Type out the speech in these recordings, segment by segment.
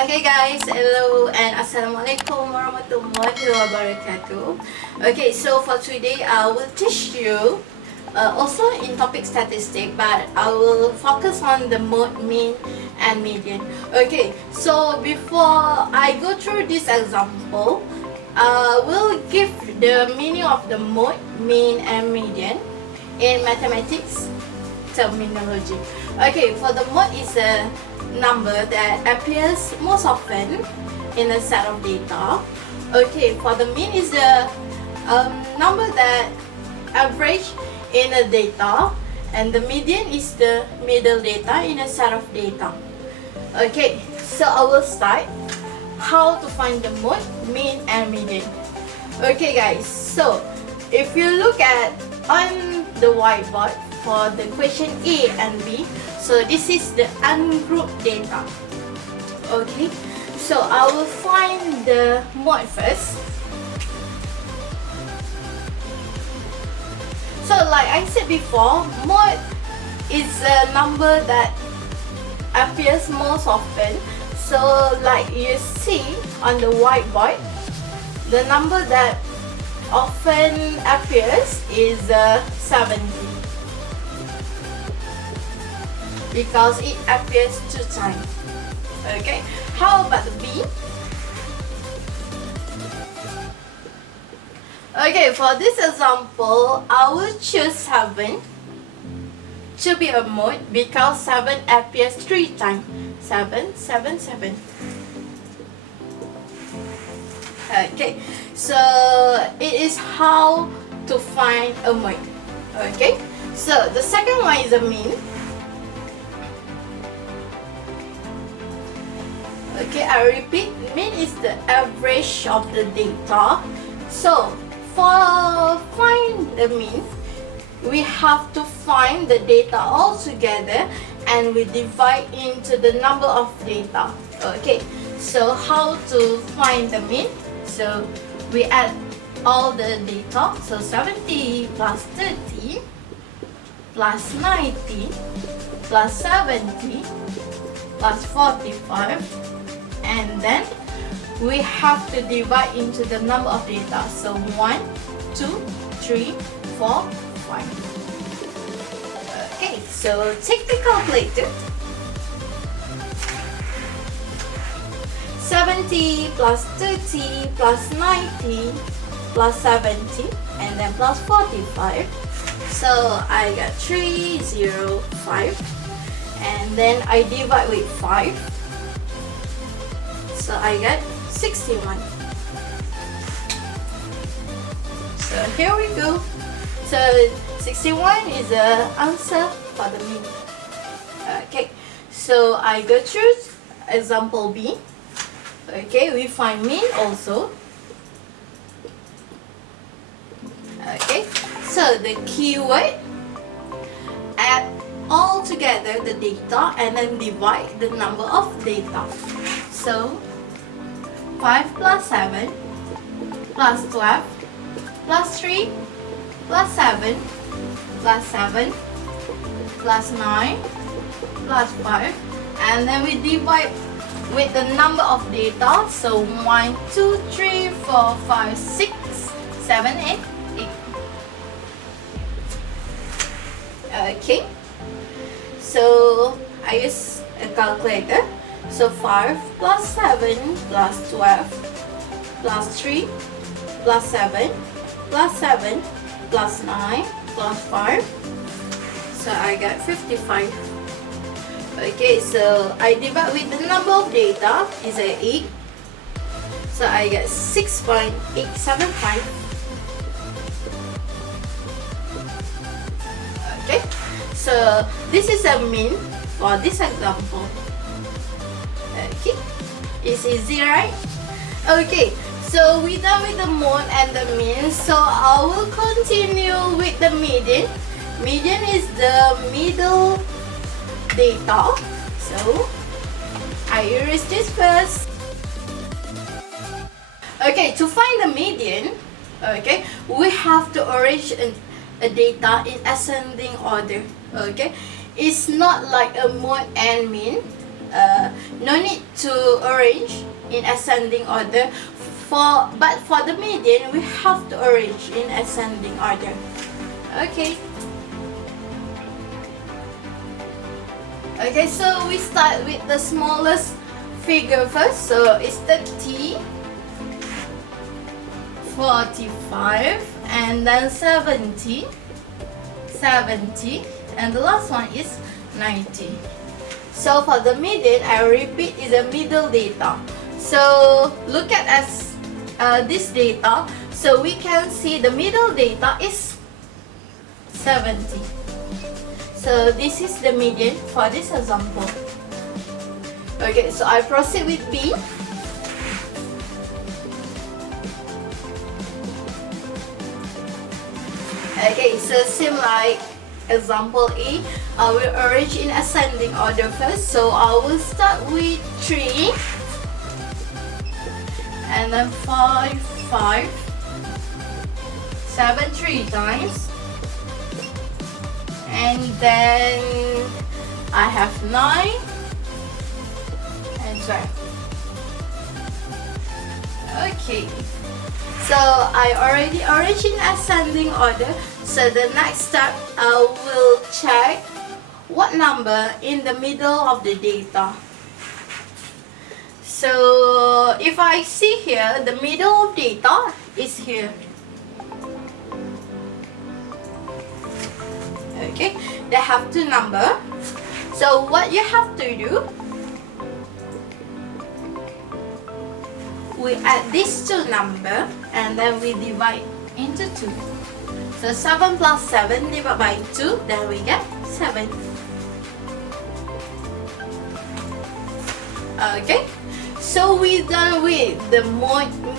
Okay guys, hello and assalamualaikum warahmatullahi wabarakatuh. Okay, so for today I will teach you also in topic statistics, but I will focus on the mode, mean and median. Okay, so before I go through this example, I will give the meaning of the mode, mean and median in mathematics terminology. Okay, for the mode is a number that appears most often in a set of data. Okay, for the mean is the number that average in a data, and the median is the middle data in a set of data. Okay, so I will start how to find the mode, mean and median. Okay guys, so if you look at on the whiteboard for the question A and B, so this is the ungrouped data. Okay, so I will find the mode first. So like I said before, mode is a number that appears most often. So like you see on the whiteboard, the number that often appears is 70. Because it appears 2 times. Okay, how about the B? Okay, for this example, I will choose 7 to be a mode because 7 appears 3 times. 7, 7, 7. Okay, so it is how to find a mode. Okay, so the second one is a mean. Okay, I repeat, mean is the average of the data. So for find the mean, we have to find the data all together and we divide into the number of data. Okay, so how to find the mean? So we add all the data. So 70 plus 30 plus 90 plus 70 plus 45. And then we have to divide into the number of data. So 1, 2, 3, 4, 5. Okay, so take the calculator. 70 plus 30 plus 90 plus 70 and then plus 45. So I got 305 and then I divide with 5. So I get 61. So here we go. So 61 is the answer for the mean. Okay, so I go through example B. Okay, we find mean also. Okay, so the keyword, add all together the data and then divide the number of data. So 5 plus 7 plus 12 plus 3 plus 7 plus 7 plus 9 plus 5, and then we divide with the number of data. So 1, 2, 3, 4, 5, 6, 7, 8, 8. Okay, so I use a calculator. So 5 plus 7 plus 12 plus 3 plus 7 plus 7 plus 9 plus 5. So I got 55. Okay, so I divide with the number of data is 8. So I get 6.875. Okay, so this is a mean for this example. Okay, it's easy, right? Okay, so we're done with the mode and the mean. So I will continue with the median. Median is the middle data. So I erase this first. Okay, to find the median, okay, we have to arrange a data in ascending order. Okay, it's not like a mode and mean. no need to arrange in ascending order. But for the median, we have to arrange in ascending order. Okay. Okay, so we start with the smallest figure first. So it's 30, 45, and then 70, 70, and the last one is 90. So for the median, I repeat, is a middle data. So look at this data. So we can see the middle data is 70. So this is the median for this example. Okay, so I proceed with B. Okay, so same like example A, I will arrange in ascending order first. So I will start with 3, and then 5, 5, 7 3 times, and then I have 9 and 12. Okay, so I already arranged in ascending order. So the next step, I will check what number in the middle of the data. So if I see here, the middle of data is here. Okay, they have two numbers. So what you have to do, we add these two numbers and then we divide into 2. So 7 plus 7 divided by 2, then we get 7. Okay, so we're done with the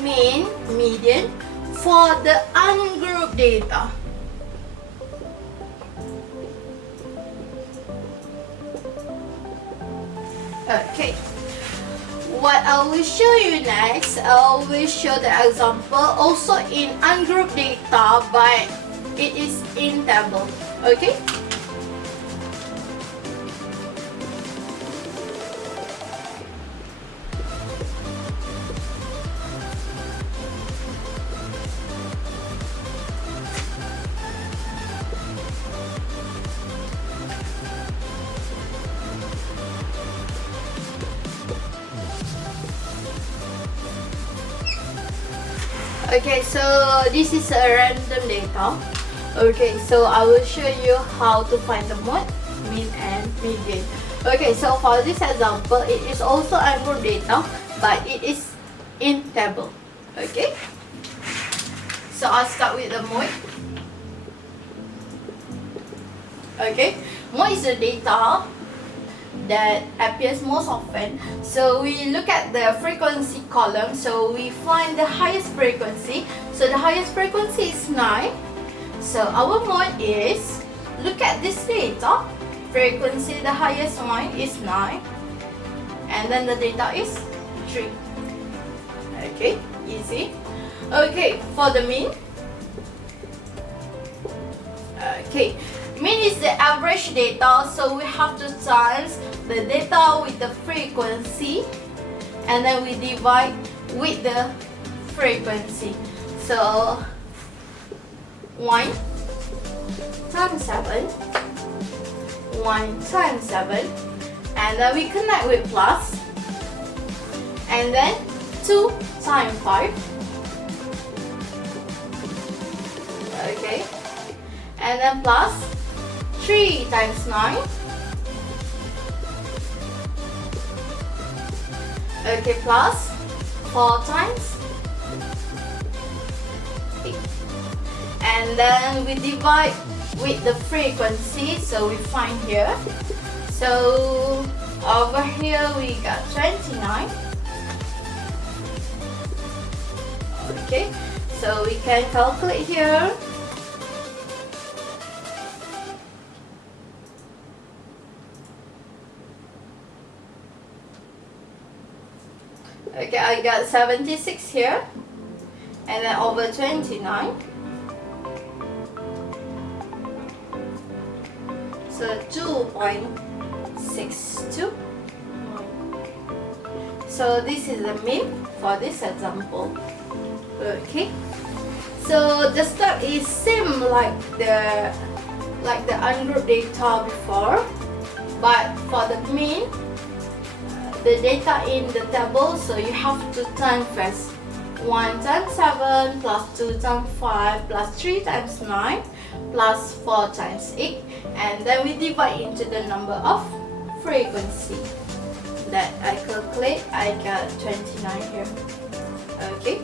mean, median for the ungrouped data. Okay, what I will show you next, I will show the example also in ungrouped data, but it is in table. Okay. Okay, so this is a random data. Okay, so I will show you how to find the mode, mean and median. Okay, so for this example, it is also ungrouped data, but it is in table. Okay, so I'll start with the mode. Okay, mode is the data that appears most often. So we look at the frequency column. So we find the highest frequency. So the highest frequency is 9. So our mode is, look at this data. Frequency, the highest one is 9. And then the data is 3. Okay, easy. Okay, for the mean. Okay, mean is the average data, so we have to times the data with the frequency and then we divide with the frequency. So 1 times 7, 1 times 7, and then we connect with plus, and then 2 times 5. Okay, and then plus 3 times 9. Okay, plus 4 times 8. And then we divide with the frequency, so we find here. So over here we got 29. Okay, so we can calculate here. Okay, I got 76 here, and then over 29. So 2.62. so this is the mean for this example. Okay, so the start is same like the ungrouped data before, but for the mean, the data in the table, so you have to turn first. 1 times 7 plus 2 times 5 plus 3 times 9 plus 4 times 8, and then we divide into the number of frequency that I calculate. I got 29 here. Okay,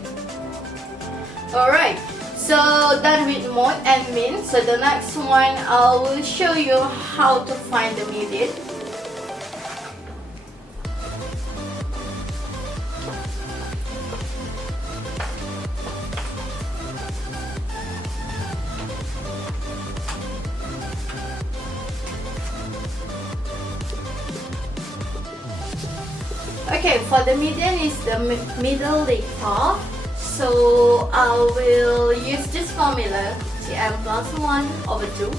alright, so done with mode and mean. So the next one, I will show you how to find the median. Okay, for the median is the middle data. So I will use this formula, Tm plus 1 over 2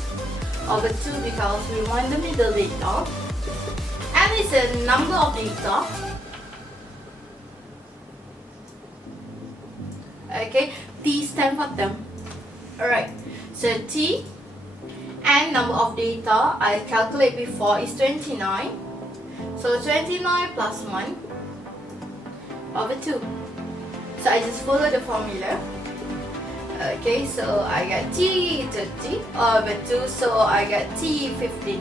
because we want the middle data. And it's a number of data. Okay, T stands for term. Alright, so T and number of data I calculate before is 29. So 29 plus 1 over 2. So I just follow the formula. Okay, so I got T30 over 2, so I got T15.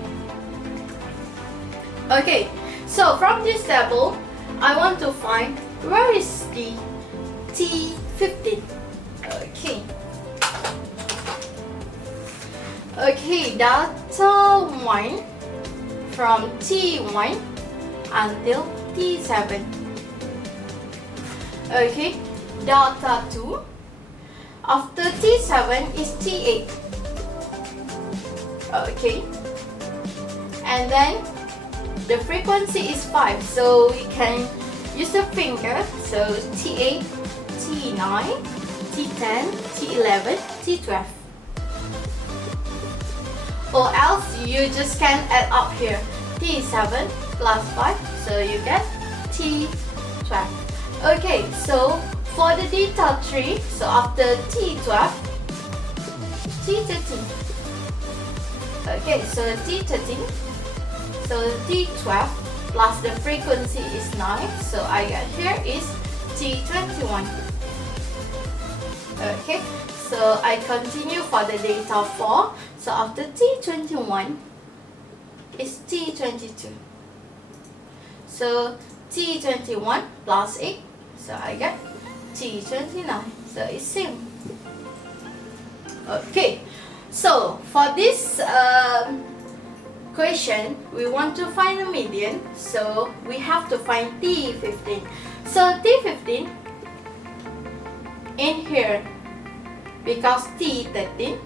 Okay, so from this table, I want to find where is the T15. Okay. Okay, data 1 from T1 until T7. Okay, delta 2 after T7 is T8. Okay, and then the frequency is 5, so we can use the finger. So T8, T9, T10, T11, T12. Or else you just can add up here. T7 plus 5, so you get T12. Okay, so for the data 3, so after T12, T13. Okay, so T13, so T12 plus the frequency is 9, so I got here is T21. Okay, so I continue for the data 4, so after T21 is T22. So T21 plus 8, so I get T29, so it's same. Okay, so for this question, we want to find the median, so we have to find T15. So T15 in here, because T13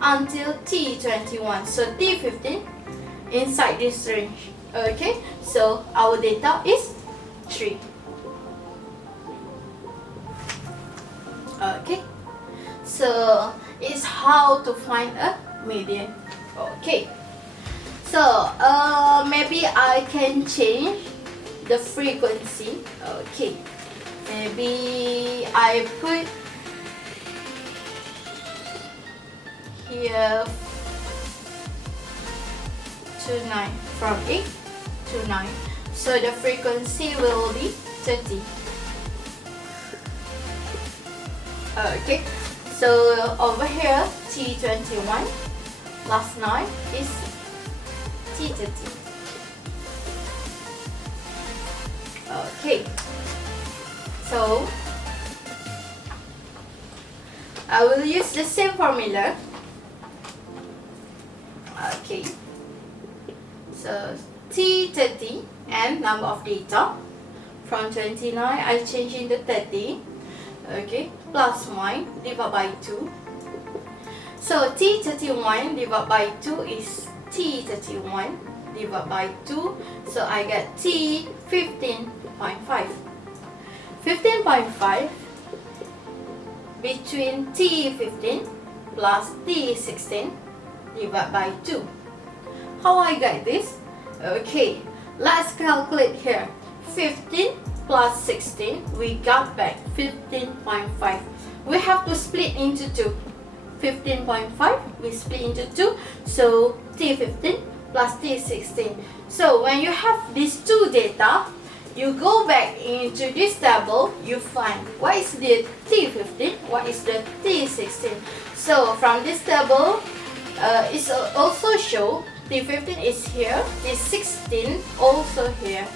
until T21, so T15 inside this range. Okay, so our data is 3. Okay, so it's how to find a median. Okay, so maybe I can change the frequency. Okay, maybe I put here to 9, from 8 to 9, so the frequency will be 30. Okay, so over here T21 plus 9 is T30. Okay, so I will use the same formula. Okay, so T30 and number of data from 29 I change into 30. Okay, plus 1 divided by 2. So T31 divided by 2 is T31 divided by 2. So I get T15.5. 15.5 between T15 plus T16 divided by 2. How I get this? Okay, let's calculate here. 15 plus 16, we got back 15.5. We have to split into 2. 15.5, we split into 2, so T15 plus T16. So when you have these two data, you go back into this table, you find what is the T15, what is the T16. So from this table, it also show T15 is here, T16 also here.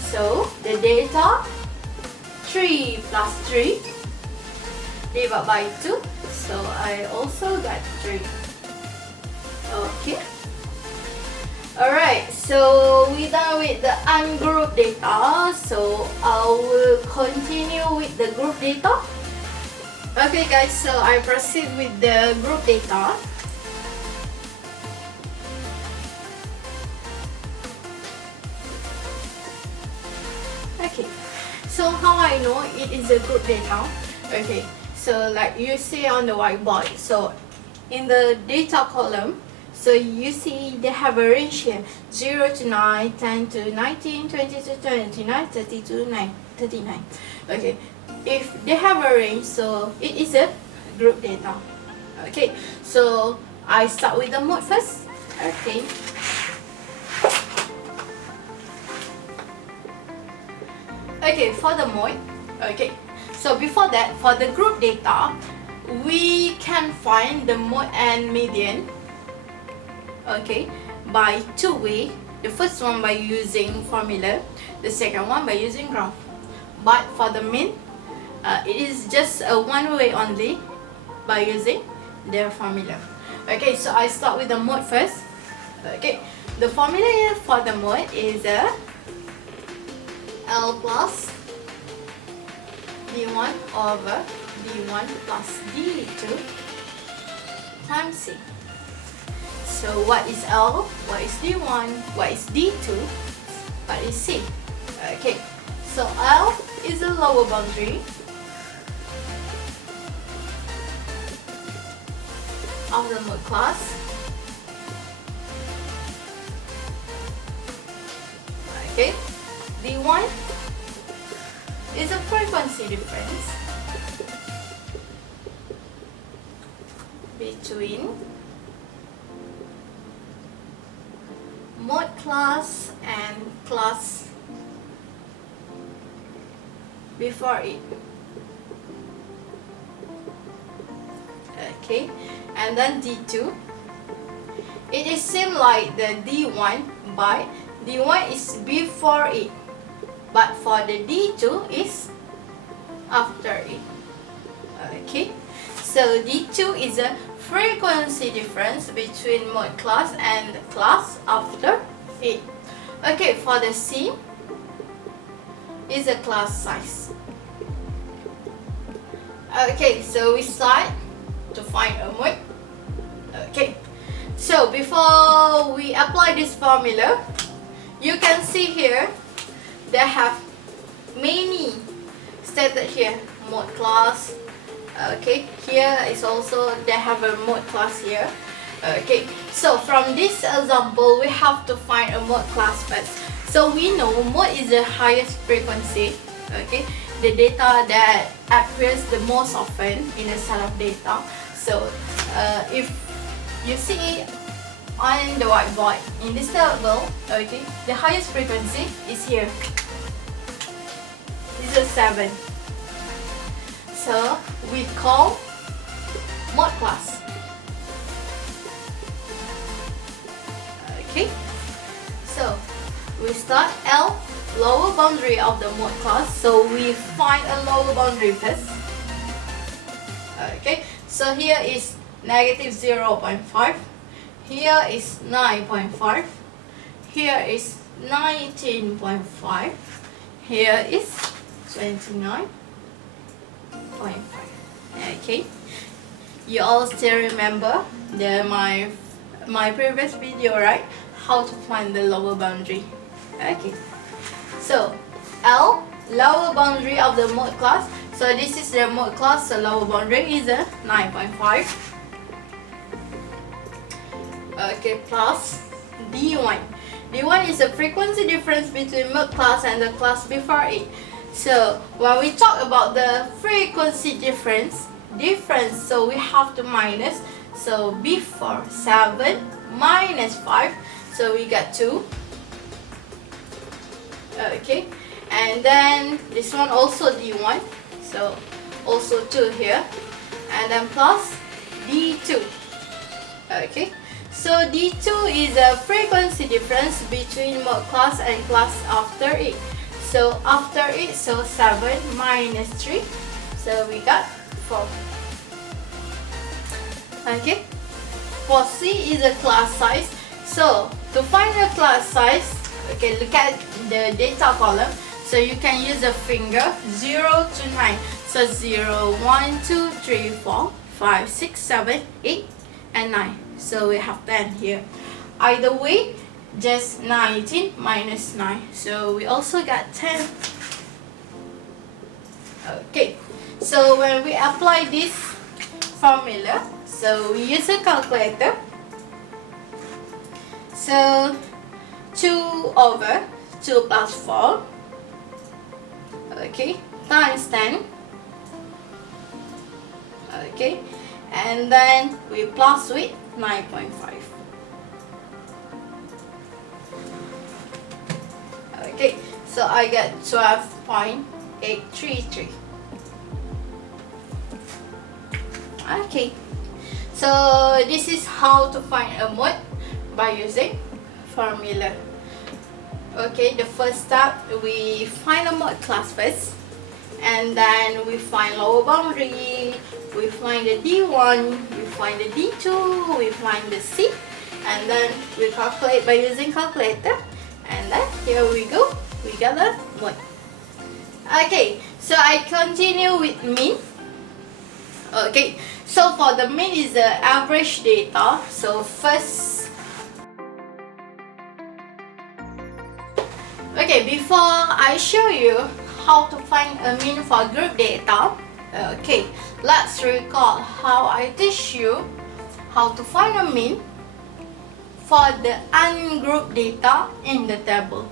So the data 3 plus 3 divided by 2, so I also got 3. Okay. Alright, so we done with the ungrouped data, so I will continue with the group data. Okay guys, so I proceed with the group data. Okay, so how I know it is a group data? Okay, so like you see on the whiteboard, so in the data column, so you see they have a range here, 0 to 9, 10 to 19, 20 to 29, 30 to 39. Okay, if they have a range, so it is a group data. Okay, so I start with the mode first. Okay. Okay, for the mode, okay, so before that, for the group data, we can find the mode and median, okay, by two ways. The first one by using formula, the second one by using graph. But for the mean, it is just a one way only by using the formula. Okay, so I start with the mode first. Okay, the formula for the mode is L plus D1 over D1 plus D2 times C. So what is L? What is D1? What is D2? What is C? Okay, so L is a lower boundary of the mode class. Okay, D1 is a frequency difference between mode class and class before it. Okay, and then D2, it is same like the D1, but D1 is before it, but for the D2 is after it. Okay, so D2 is a frequency difference between mode class and class after it. Okay, for the C is a class size. Okay, so we start to find a mode. Okay, so before we apply this formula, you can see here they have many stated here, mode class. Okay, here is also they have a mode class here. Okay, so from this example we have to find a mode class first. So we know mode is the highest frequency, okay, the data that appears the most often in a set of data. So if you see on the whiteboard in this table, okay, the highest frequency is here. This is 7. So we call mode class. Okay, so we start L, lower boundary of the mode class. So we find a lower boundary first. Okay, so here is negative 0.5. Here is 9.5. Here is 19.5. Here is 29.5. Okay, you all still remember my previous video, right? How to find the lower boundary. Okay, so L, lower boundary of the mode class. So this is the mode class, so lower boundary is a 9.5. Okay, plus D1. D1 is the frequency difference between milk class and the class before it. So when we talk about the frequency difference, so we have to minus. So before 7 minus 5, so we got 2. Okay, and then this one also D1, so also 2 here, and then plus D2. Okay, so D2 is a frequency difference between milk class and class after it. So after it, so 7 minus 3, so we got 4. Okay, for C is a class size. So to find the class size, okay, look at the data column. So you can use a finger 0 to 9. So 0, 1, 2, 3, 4, 5, 6, 7, 8, and 9. So we have 10 here. Either way, just 19 minus 9. So we also got 10. Okay, so when we apply this formula, so we use a calculator. So 2 over 2 plus 4, okay, times 10, okay, and then we plus with 9.5. Okay, so I get 12.833. Okay, so this is how to find a mode by using formula. Okay, the first step, we find a mode class first, and then we find lower boundary, we find the D1, we find the D2, we find the C, and then we calculate by using calculator, and then here we go, we got the mode. Okay, so I continue with mean. Okay, so for the mean is the average data. So first, okay, before I show you how to find a mean for group data, okay, let's recall how I teach you how to find a mean for the ungrouped data in the table.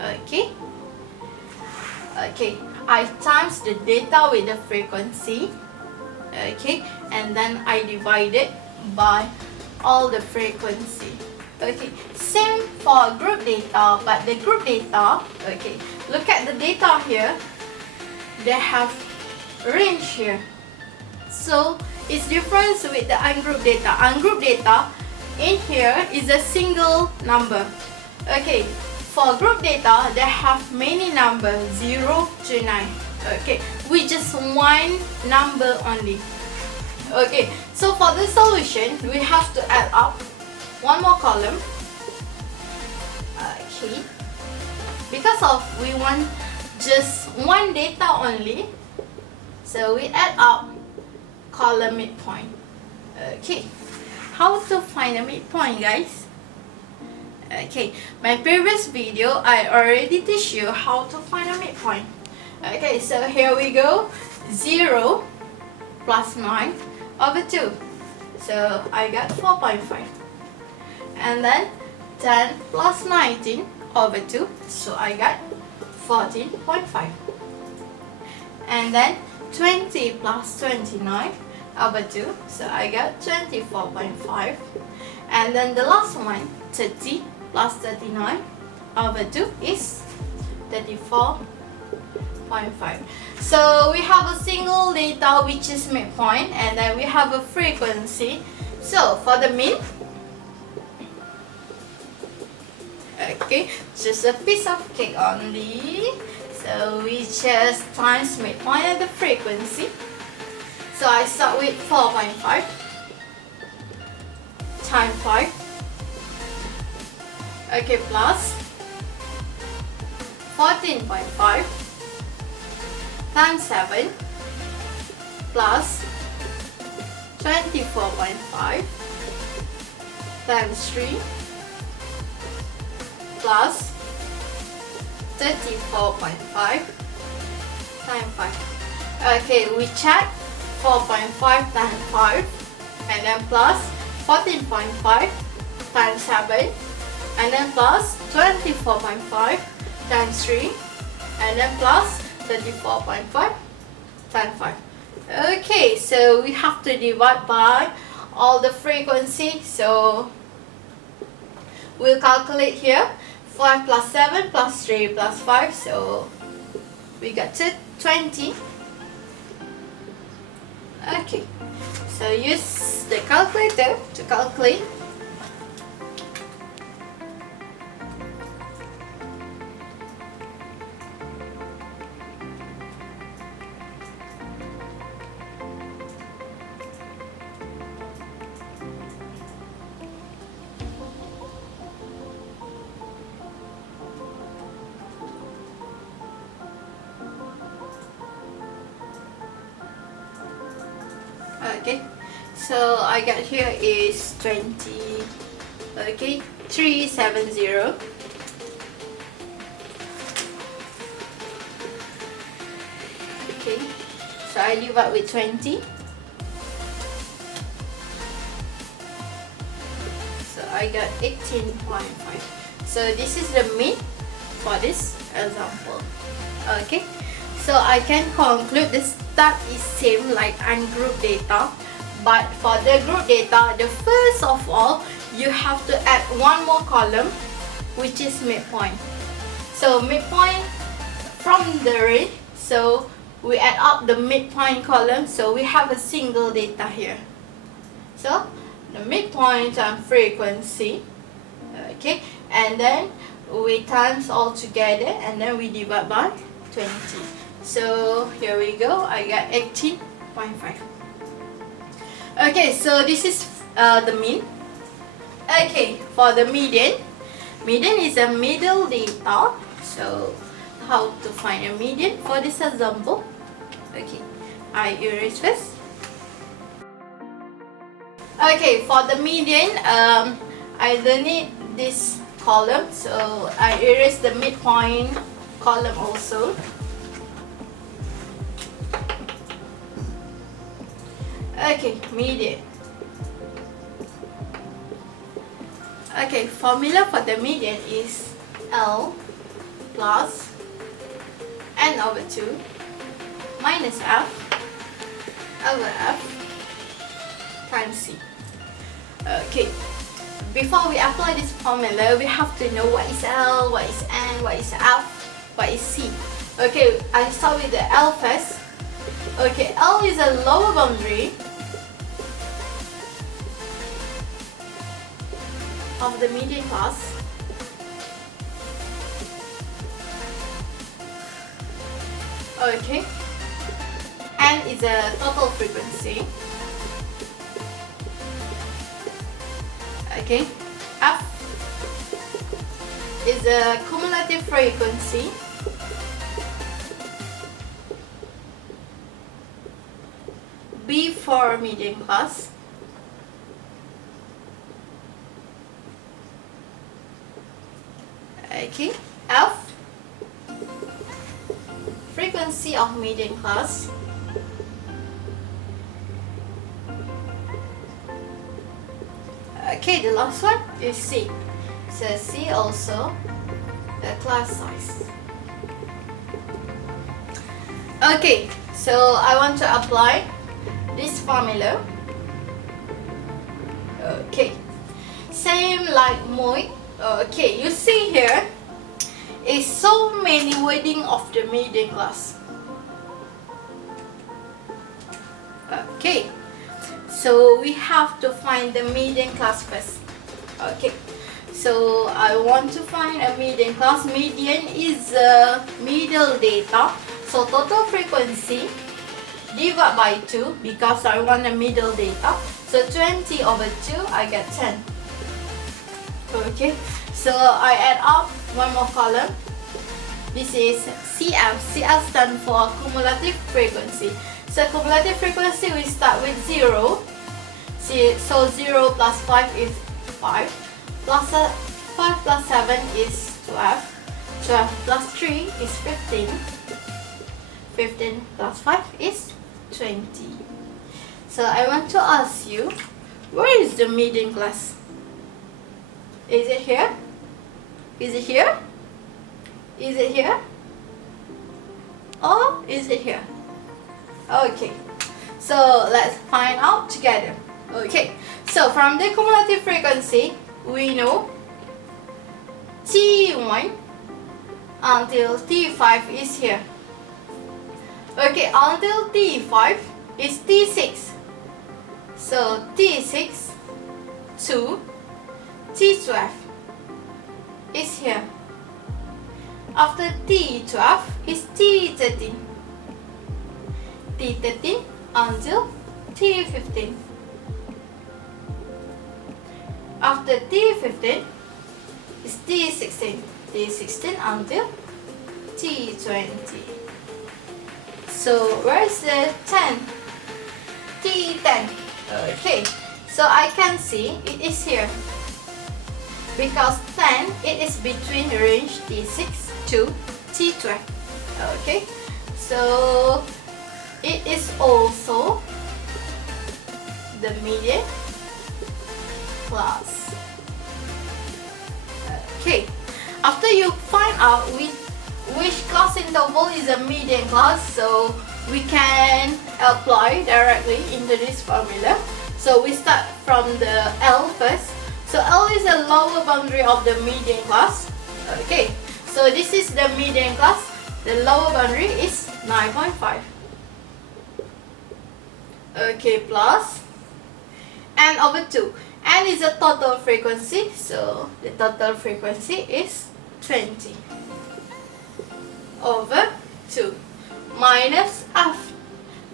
Okay, okay, I times the data with the frequency. Okay, and then I divide it by all the frequency. Okay, same for group data, but the group data, okay, look at the data here, they have range here. So it's different with the ungrouped data. Ungrouped data in here is a single number. Okay, for group data, they have many numbers, 0 to 9. Okay, with just one number only. Okay, so for the solution, we have to add up one more column. Okay, because of we want just one data only, so we add up column midpoint. Okay, how to find a midpoint, guys? Okay, my previous video I already teach you how to find a midpoint. Okay, so here we go, 0 plus 9 over 2. So I got 4.5. And then 10 plus 19 over 2. So I got 14.5. And then 20 plus 29 over 2. So I got 24.5. And then the last one, 30 plus 39 over 2 is 34.5. So we have a single data which is midpoint, and then we have a frequency. So for the mean, okay, just a piece of cake only. So we just times midpoint and the frequency. So I start with 4.5 times 5. Okay, plus 14.5 times 7 plus 24.5 times 3 plus 34.5 times 5. Okay, we check 4.5 times 5 and then plus 14.5 times 7 and then plus 24.5 times 3, and then plus 34.5 times 5. Okay, so we have to divide by all the frequency. So we'll calculate here 5 plus 7 plus 3 plus 5. So we got to 20. Okay, so use the calculator to calculate. Okay, so I got here is 20. Okay, 370. Okay, so I divide with 20. So I got 18.5. So this is the mean for this example. Okay, so I can conclude this that is same like ungroup data, but for the group data, the first of all you have to add one more column, which is midpoint. So midpoint from the array, so we add up the midpoint column, so we have a single data here. So the midpoint and frequency, okay, and then we times all together, and then we divide by 20. So here we go, I got 18.5. Okay, so this is the mean. Okay, for the median, median is a middle data. So how to find a median for this example? Okay, I erase first. Okay, for the median, I don't need this column, so I erase the midpoint column also. Okay, median. Okay, formula for the median is L plus N over 2 minus F over F times C. Okay, before we apply this formula, we have to know what is L, what is N, what is F, what is C. Okay, I start with the L first. Okay, L is a lower boundary of the median class. Okay, N is a total frequency. Okay, F is a cumulative frequency. B for median class. Okay, F, frequency of median class. Okay, the last one is C. So C also the class size. Okay, so I want to apply this formula. Okay, same like MOI. Okay, you see here is so many wording of the median class. Okay, so we have to find the median class first. Okay, so I want to find a median class. Median is middle data, so total frequency divide by 2 because I want a middle data. So 20 over 2, I get 10. Okay, so I add up one more column. This is CF. CF stands for cumulative frequency. So cumulative frequency, we start with 0. So 0 plus 5 is 5. Plus 5 plus 7 is 12. 12 plus 3 is 15. 15 plus 5 is 20. So I want to ask you, where is the median class? Is it here? Is it here? Is it here? Or is it here? Okay, so let's find out together. Okay, so from the cumulative frequency, we know T1 until T5 is here. Okay, until T5 is T6. So T6 to T12 is here. After T12 is T13. T13 until T15. After T15 is T16. T16 until T20. So where is the 10? T10. Okay, so I can see it is here. Because 10, it is between range T6 to T12. Okay, so it is also the median class. Okay, after you find out which class interval is a median class, so we can apply directly into this formula. So we start from the L first. So L is the lower boundary of the median class. Okay, so this is the median class. The lower boundary is 9.5. Okay, plus N over 2. N is the total frequency, so the total frequency is 20 over 2 minus F,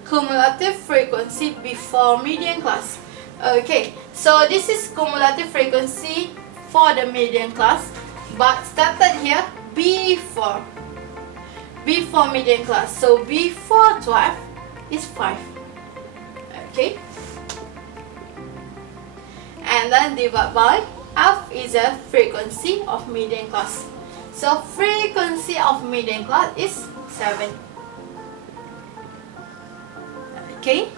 cumulative frequency before median class. Okay, so this is cumulative frequency for the median class, but started here before median class. So before 12 is 5. Okay, and then divide by F is a frequency of median class. So frequency of median class is 7. Okay,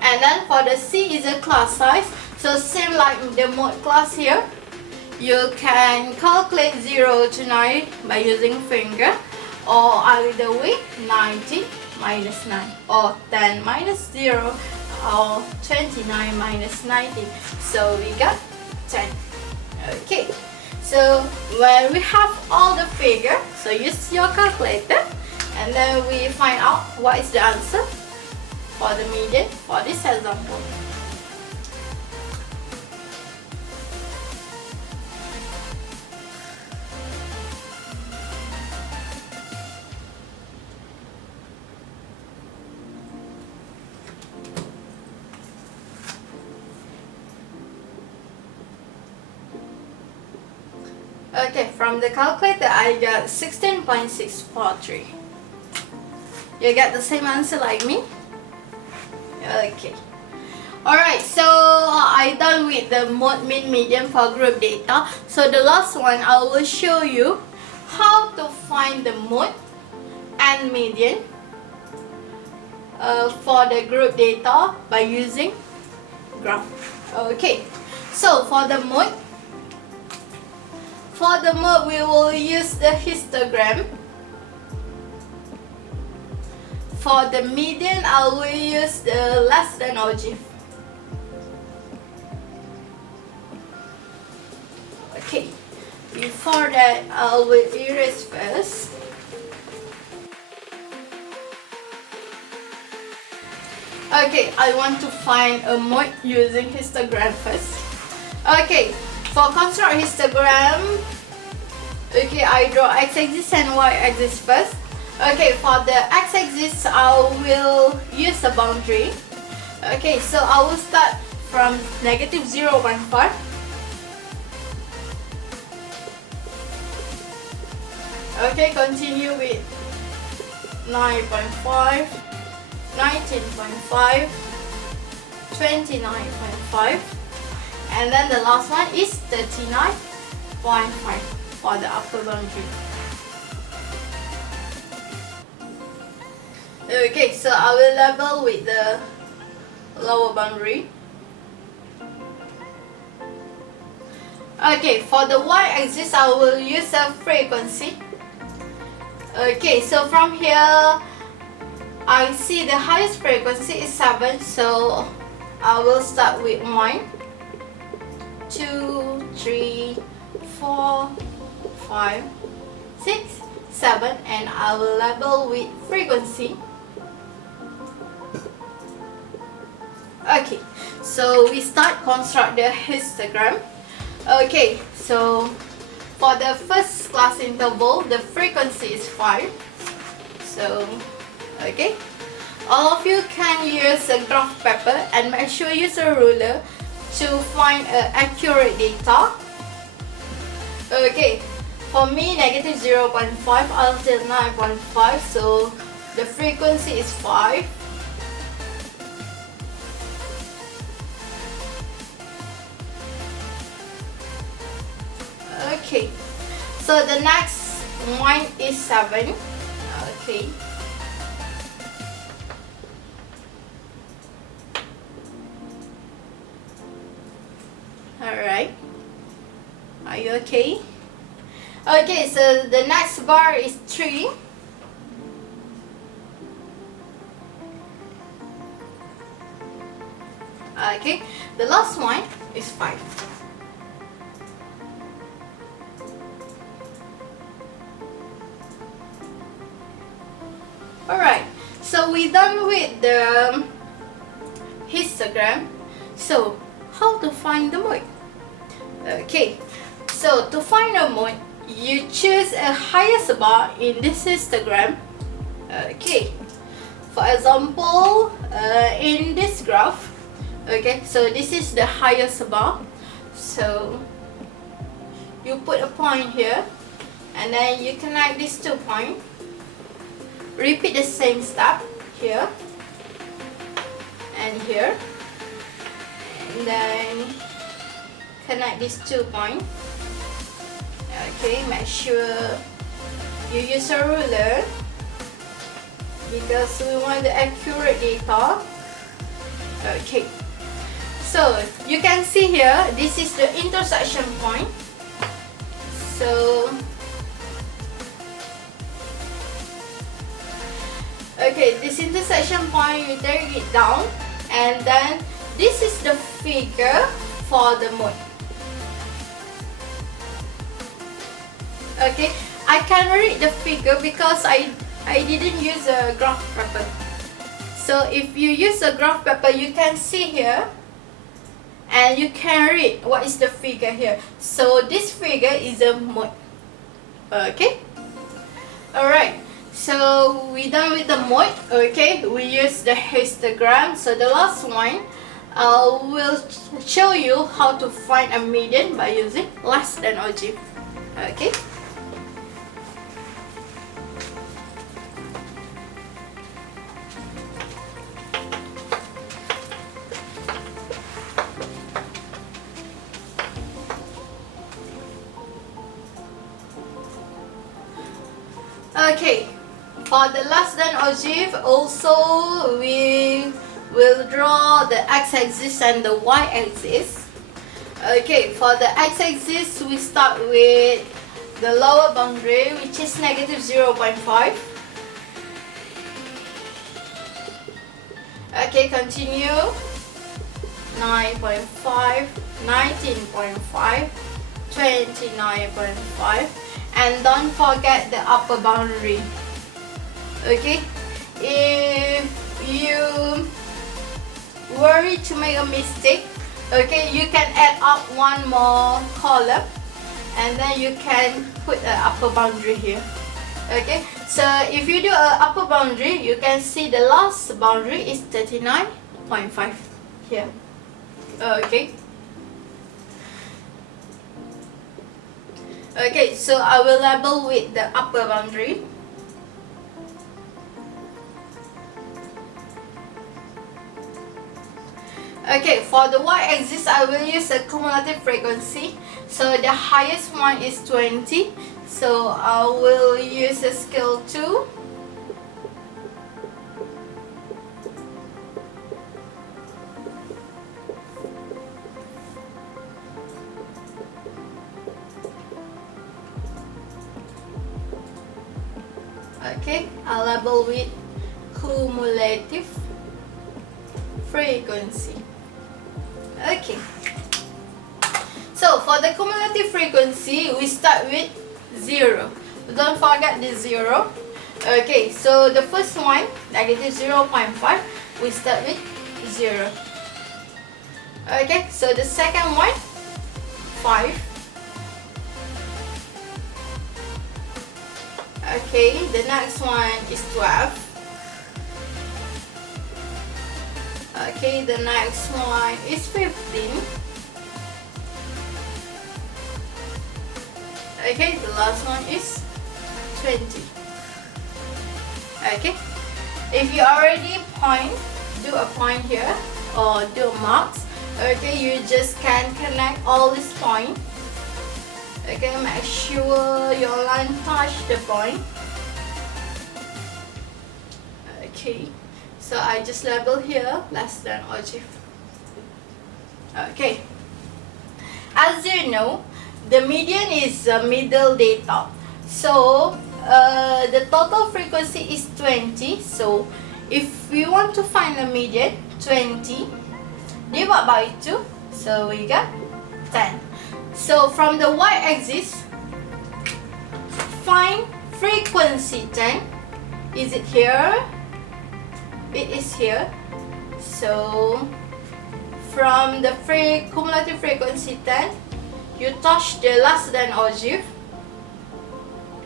and then for the C is a class size. So same like the mode class here, you can calculate 0 to 9 by using finger, or either way 90 minus 9, or 10 minus 0, or 29 minus 90. So we got 10. Okay, so when we have all the figure, so use your calculator, and then we find out what is the answer for the median for this example. Okay, from the calculator I got 16.643. You get the same answer like me? Okay. Alright, so I done with the mode, mean, median for group data. So the last one, I will show you how to find the mode and median for the group data by using graph. Okay, so for the mode we will use the histogram. For the median, I will use the less than or GIF. Okay, before that, I will erase first. Okay, I want to find a mode using histogram first. Okay, for construct histogram, okay, I draw x-axis and y-axis first. Okay, for the x-axis, I will use a boundary. Okay, so I will start from negative 0.5. Okay, continue with 9.5, 19.5, 29.5, and then the last one is 39.5 for the upper boundary. Okay, so I will level with the lower boundary. Okay, for the y-axis, I will use a frequency. Okay, so from here, I see the highest frequency is 7, so I will start with 1, 2, 3, 4, 5, 6, 7, and I will label with frequency. Okay, so we start construct the histogram. Okay, so for the first class interval, the frequency is 5. So, okay, all of you can use a graph paper and make sure you use a ruler to find accurate data. Okay, for me, negative 0.5 until 9.5, so the frequency is 5. Okay, so the next one is 7. Okay. Alright. Are you okay? Okay, so the next bar is 3. Okay, the last one is 5. Alright, so we're done with the histogram. So, how to find the mode? Okay, so to find a mode, you choose a highest bar in this histogram. Okay, for example, in this graph, okay, so this is the highest bar. So, you put a point here, and then you connect these 2 points. Repeat the same step here and here, and then connect these 2 points. Okay, make sure you use a ruler because we want the accurate data. Okay, so you can see here, this is the intersection point. So okay, this intersection point, you take it down, and then this is the figure for the mode. Okay, I can read the figure because I didn't use a graph paper. So if you use a graph paper, you can see here, and you can read what is the figure here. So this figure is a mode. Okay, alright. So we're done with the mode. Okay, we use the histogram. So the last one, I will show you how to find a median by using less than ogive. Okay. Okay. For the less than ogive, also we will draw the x-axis and the y-axis. Okay, for the x-axis, we start with the lower boundary, which is negative 0.5. Okay, continue. 9.5, 19.5, 29.5, and don't forget the upper boundary. Okay, if you worry to make a mistake, okay, you can add up one more column, and then you can put an upper boundary here. Okay, so if you do an upper boundary, you can see the last boundary is 39.5 here. Okay. Okay, so I will label with the upper boundary. Okay, for the y-axis, I will use a cumulative frequency. So the highest one is 20. So I will use a scale 2. Okay, I'll label with cumulative frequency. Okay, so for the cumulative frequency, we start with 0. Don't forget the 0. Okay, so the first one, negative 0.5, we start with 0. Okay, so the second one, 5. Okay, the next one is 12. Okay, the next one is 15. Okay, the last one is 20. Okay, if you already do a point here or do marks. Okay, you just can connect all these points. Okay, make sure your line touch the point. Okay, so I just label here less than ogive. Okay, as you know, the median is middle data. So the total frequency is 20. So if we want to find the median, 20 divided by 2, so we got 10. So from the y-axis, find frequency 10. Is it here? It is here. So from the cumulative frequency 10, you touch the less than ogive,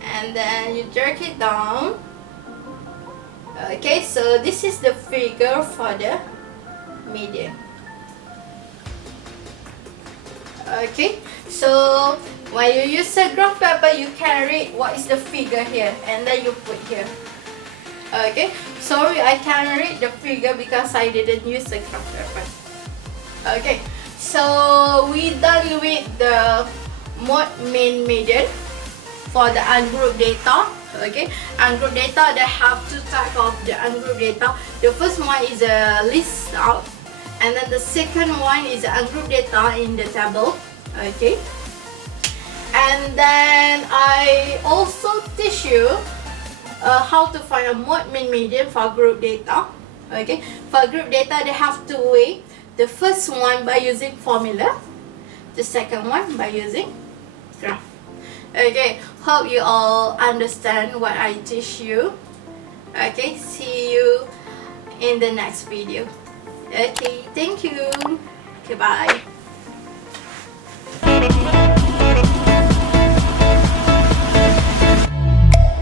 and then you jerk it down. Okay, so this is the figure for the median. Okay, so when you use a graph paper, you can read what is the figure here, and then you put here. Okay, sorry, I can't read the figure because I didn't use a graph paper. Okay, so we done with the mode, mean, median for the ungrouped data. Okay, ungrouped data, they have two types of the ungrouped data. The first one is a list out, and then the second one is ungrouped data in the table. Okay, and then I also teach you how to find a mode, mean, median for group data. Okay, for group data, they have two ways. The first one by using formula, the second one by using graph. Okay, hope you all understand what I teach you. Okay, see you in the next video. Okay, thank you. Goodbye.